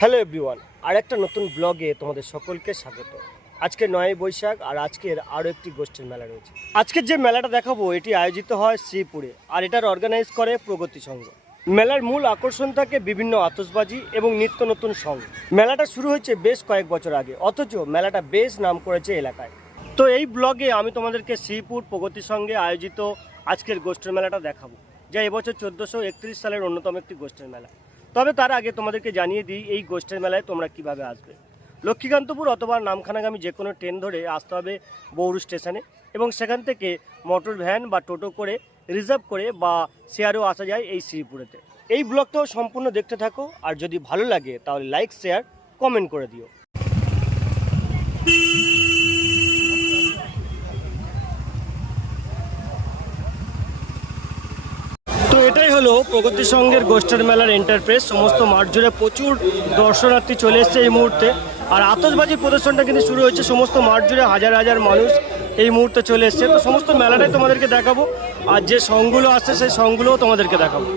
Hello everyone আর একটা নতুন ব্লগে তোমাদের সকলকে স্বাগত। আজকে নয় বৈশাখ আর আজকের আরও একটি গোষ্ঠীর মেলা রয়েছে। আজকের যে মেলাটা দেখাবো, এটি আয়োজিত হয় শ্রীপুরে আর এটার অর্গানাইজ করে প্রগতি সংঘ। মেলার মূল আকর্ষণ থাকে বিভিন্ন আতসবাজি এবং নিত্য নতুন সং। মেলাটা শুরু হয়েছে বেশ কয়েক বছর আগে, অথচ মেলাটা বেশ নাম করেছে এলাকায়। তো এই ব্লগে আমি তোমাদেরকে শ্রীপুর প্রগতি সঙ্গে আয়োজিত আজকের গোষ্ঠীর মেলাটা দেখাবো, যা এবছর চোদ্দোশো একত্রিশ সালের অন্যতম একটি গোষ্ঠীর মেলা। তবে তার আগে তোমাদেরকে জানিয়ে দিই, এই গোষ্ঠীর মেলায় তোমরা কীভাবে আসবে। লক্ষ্মীকান্তপুর অথবা নামখানাগামী যে কোনো ট্রেন ধরে আসতে হবে বৌরু স্টেশনে এবং সেখান থেকে মোটর ভ্যান বা টোটো করে রিজার্ভ করে বা শেয়ারেও আসা যায় এই শ্রীপুরেতে। এই ব্লগটাও সম্পূর্ণ দেখতে থাকো, আর যদি ভালো লাগে তাহলে লাইক, শেয়ার, কমেন্ট করে দিও তো এটাই হলো প্রগতি সংঘের গোষ্ঠীর মেলার এন্টারপ্রেস সমস্ত মাঠ জুড়ে প্রচুর দর্শনার্থী চলে এসছে এই মুহূর্তে। আর আতশবাজির প্রদর্শনটা কিন্তু শুরু হয়েছে, সমস্ত মাঠ জুড়ে হাজার হাজার মানুষ এই মুহূর্তে চলে এসছে। তো সমস্ত মেলাটাই তোমাদেরকে দেখাবো, আর যে সংগুলো আছে সেই সংগুলোও তোমাদেরকে দেখাবো।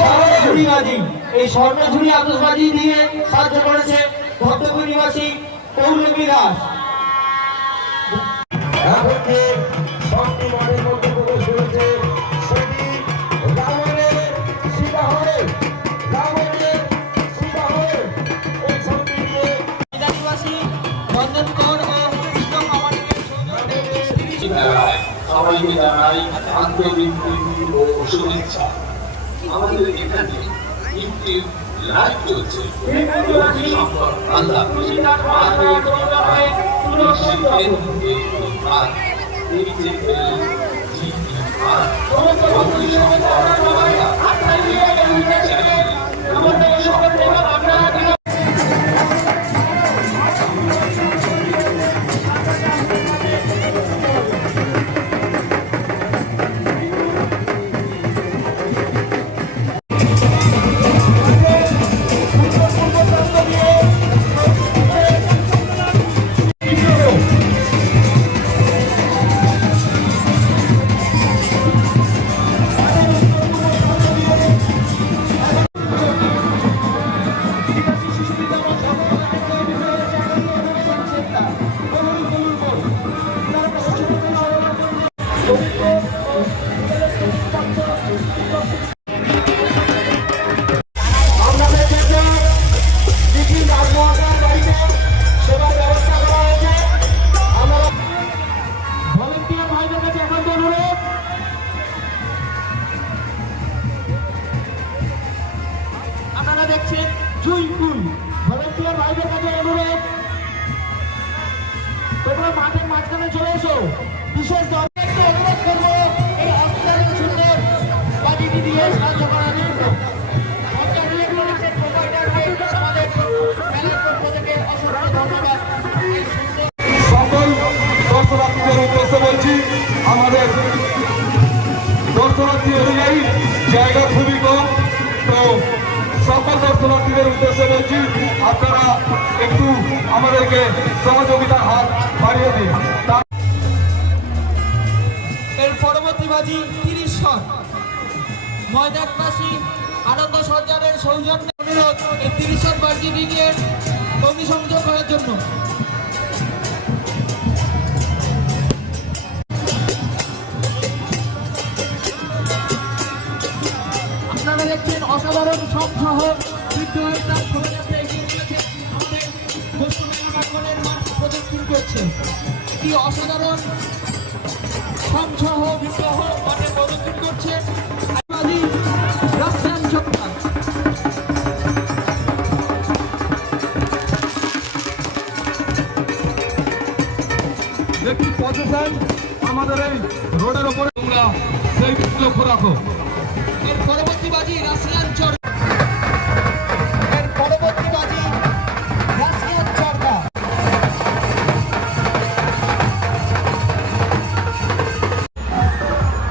স্বর্ণঝুড়িবাজি এই স্বর্ণঝুড়ি আতসবাজি দিয়ে সাহায্য করেছে ভক্তপুর নিবাসী পৌলমী দাস। সবাইকে জানাই আন্তরিক প্রীতি ও শুভেচ্ছা আমাদের এখানে একটি লাইভ চলছে এই যে তোমরা মাঠের মাঝখানে চলে এসো। বিশেষ দরকারকে অনুরোধ করব, এই অক্সিজেন সুন্দর বাজিটি দিয়ে সাহায্য করার জন্য। সকল দর্শনার্থীদের আমাদের জায়গা খুবই কম। তো সকল দর্শনার্থীদের উদ্দেশ্যে বলছি আপনারা একটু আমাদেরকে সহযোগিতার হাত বাড়িয়ে দিন। এর তিরিশ আনন্দ সৌজন্যে অনুরোধ, এই তিরিশ বাজি অগ্নি সংযোগ করার জন্য। আপনারা দেখছেন অসাধারণ সবসহ বৃদ্ধ হয়ে ঝাড়খণ্ডের মাঠ প্রদর্শন করছে। কি অসাধারণ। সংসহ বিগ্রহ করছে। আমাদের এই রোডের ওপরে তোমরা সেই লক্ষ্য রাখো এর পরবর্তী